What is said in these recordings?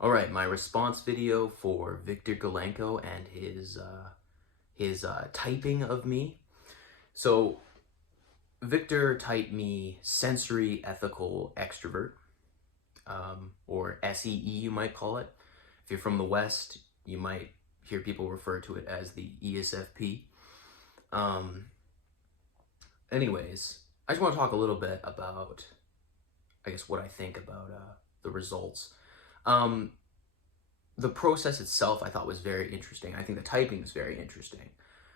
All right, my response video for Viktor Gulenko and his typing of me. So Victor typed me sensory ethical extrovert, or SEE you might call it. If you're from the West, you might hear people refer to it as the ESFP. Anyways, I just want to talk a little bit about, I guess, what I think about the results. The process itself I thought was very interesting. I think the typing is very interesting.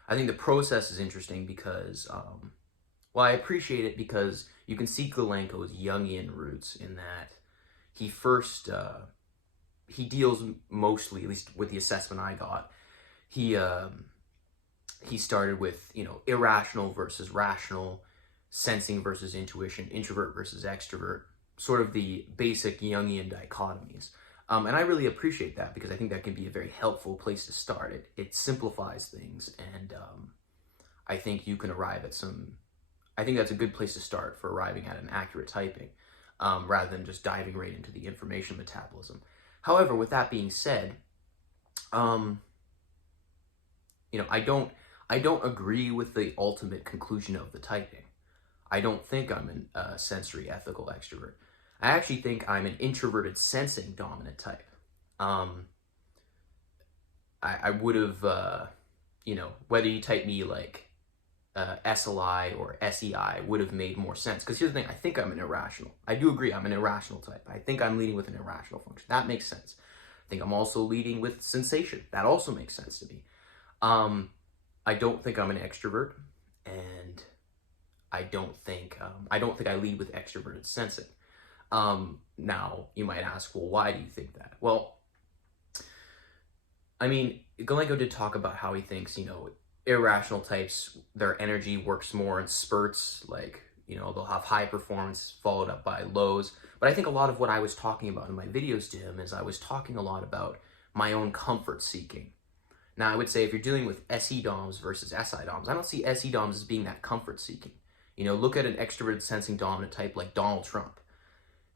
I think the process is interesting because, well, I appreciate it because you can see Gulenko's Jungian roots in that he first, he deals mostly, at least with the assessment I got, he started with, irrational versus rational, sensing versus intuition, introvert versus extrovert, sort of the basic Jungian dichotomies. And I really appreciate that because I think that can be a very helpful place to start. It simplifies things, and I think you can arrive at I think that's a good place to start for arriving at an accurate typing, rather than just diving right into the information metabolism. However, with that being said, I don't agree with the ultimate conclusion of the typing. I don't think I'm a sensory ethical extrovert. I actually think I'm an introverted sensing dominant type. I would have, whether you type me like SLI or SEI would have made more sense. Because here's the thing, I think I'm an irrational. I do agree I'm an irrational type. I think I'm leading with an irrational function. That makes sense. I think I'm also leading with sensation. That also makes sense to me. I don't think I'm an extrovert, and I don't think I lead with extroverted sensing. Now, you might ask, well, why do you think that? Well, I mean, Gulenko did talk about how he thinks, irrational types, their energy works more in spurts, like, they'll have high performance followed up by lows. But I think a lot of what I was talking about in my videos to him is I was talking a lot about my own comfort seeking. Now, I would say if you're dealing with SE DOMs versus SI DOMs, I don't see SE DOMs as being that comfort seeking. Look at an extroverted sensing dominant type like Donald Trump.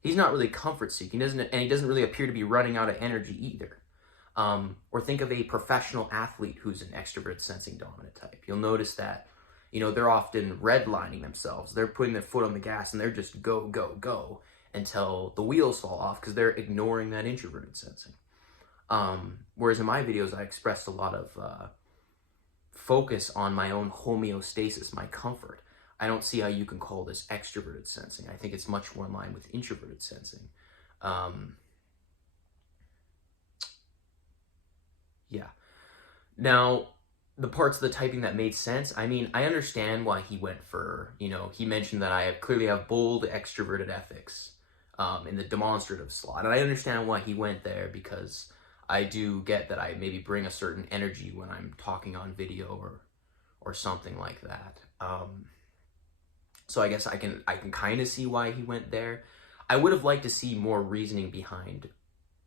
He's not really comfort seeking, and he doesn't really appear to be running out of energy either. Or think of a professional athlete who's an extroverted sensing dominant type. You'll notice that, they're often redlining themselves. They're putting their foot on the gas and they're just go, go, go until the wheels fall off because they're ignoring that introverted sensing. Whereas in my videos, I expressed a lot of focus on my own homeostasis, my comfort. I don't see how you can call this extroverted sensing. I think it's much more in line with introverted sensing. Yeah. Now, the parts of the typing that made sense, I mean, I understand why he went for, he mentioned that I clearly have bold extroverted ethics in the demonstrative slot. And I understand why he went there because I do get that I maybe bring a certain energy when I'm talking on video or something like that. So I guess I can kind of see why he went there. I would have liked to see more reasoning behind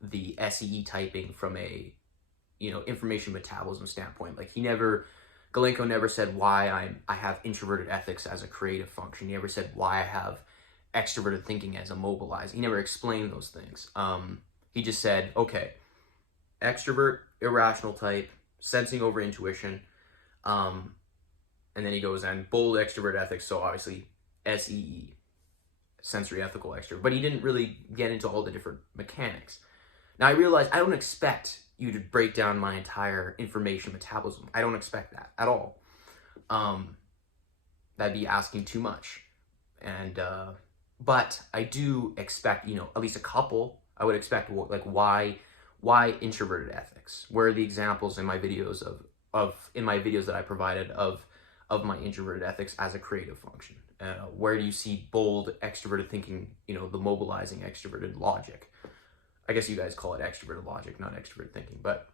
the SEE typing from a, information metabolism standpoint. Like Gulenko never said why I have introverted ethics as a creative function. He never said why I have extroverted thinking as a mobilizer. He never explained those things. He just said, okay, extrovert, irrational type, sensing over intuition, and then he goes on bold extrovert ethics, so obviously SEE, sensory ethical extrovert. But he didn't really get into all the different mechanics. Now I realize I don't expect you to break down my entire information metabolism. I don't expect that at all. That'd be asking too much. And but I do expect, at least a couple. I would expect like why introverted ethics? Where are the examples in my videos in my videos that I provided of my introverted ethics as a creative function? Where do you see bold extroverted thinking, the mobilizing extroverted logic? I guess you guys call it extroverted logic, not extroverted thinking, but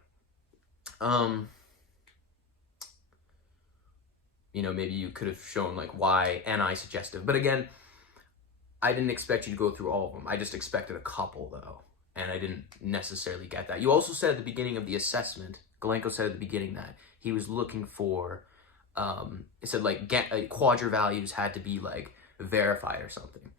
maybe you could have shown like why NI suggestive. But again, I didn't expect you to go through all of them. I just expected a couple though, and I didn't necessarily get that. You also said at the beginning of the assessment, Gulenko said at the beginning that he was looking for, it said like quadra values had to be like verified or something.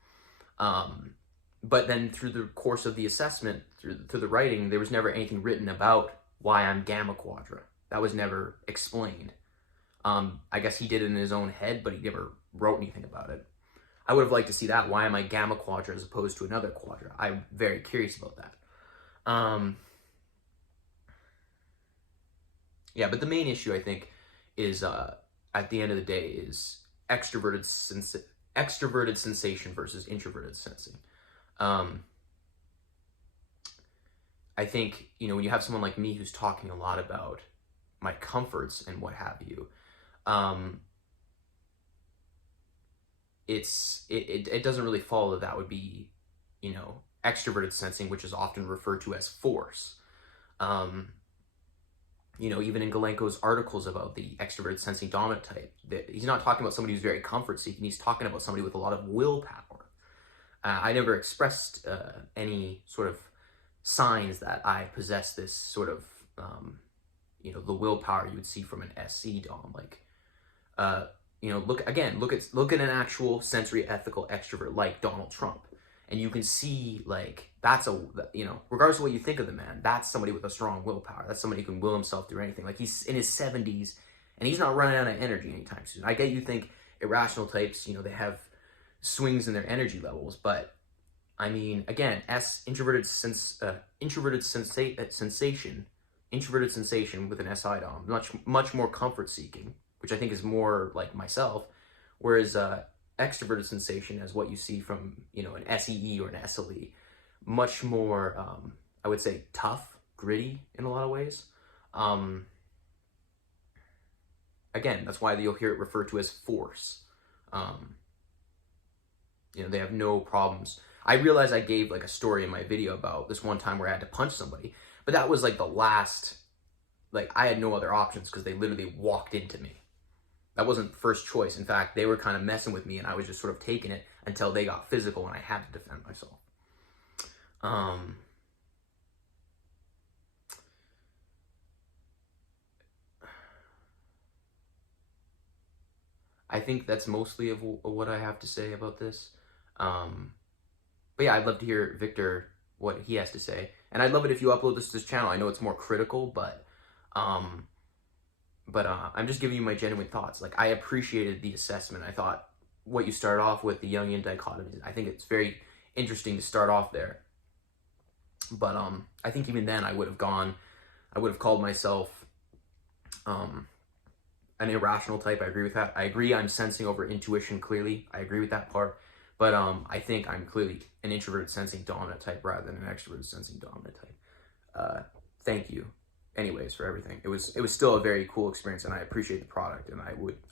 But then through the course of the assessment, through the writing, there was never anything written about why I'm gamma quadra. That was never explained. I guess he did it in his own head, but he never wrote anything about it. I would have liked to see that. Why am I gamma quadra as opposed to another quadra? I'm very curious about that. Yeah, but the main issue, I think, is at the end of the day is extroverted sensation versus introverted sensing. I think, you know, when you have someone like me who's talking a lot about my comforts and what have you, it doesn't really follow that would be, you know, extroverted sensing, which is often referred to as force. You know, even in Gulenko's articles about the extroverted sensing dominant type, he's not talking about somebody who's very comfort seeking. He's talking about somebody with a lot of willpower. I never expressed any sort of signs that I possess this sort of, you know, the willpower you would see from an SC dom. Like, you know, look at an actual sensory ethical extrovert like Donald Trump, and you can see, like, that's you know, regardless of what you think of the man, that's somebody with a strong willpower. That's somebody who can will himself through anything. Like, he's in his 70s, and he's not running out of energy anytime soon. I get you think irrational types, you know, they have swings in their energy levels, but I mean, again, introverted sensation with an SI dom, much more comfort seeking, which I think is more like myself, whereas extroverted sensation, as what you see from, you know, an SEE or an SLE, much more, I would say, tough, gritty in a lot of ways. Again, that's why you'll hear it referred to as force. You know, they have no problems. I realized I gave like a story in my video about this one time where I had to punch somebody, but that was like the last, like, I had no other options because they literally walked into me. That wasn't first choice. In fact, they were kind of messing with me and I was just sort of taking it until they got physical and I had to defend myself. I think that's mostly of what I have to say about this. But yeah, I'd love to hear Viktor, what he has to say. And I'd love it if you upload this to this channel. I know it's more critical, but I'm just giving you my genuine thoughts. Like, I appreciated the assessment. I thought what you started off with, the Jungian dichotomy, I think it's very interesting to start off there. But I think even then I would have called myself an irrational type. I agree with that. I agree I'm sensing over intuition clearly. I agree with that part. But I think I'm clearly an introverted sensing dominant type rather than an extroverted sensing dominant type. Thank you, anyways, for everything. It was still a very cool experience, and I appreciate the product, and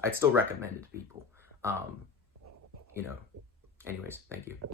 I'd still recommend it to people. You know, anyways, thank you.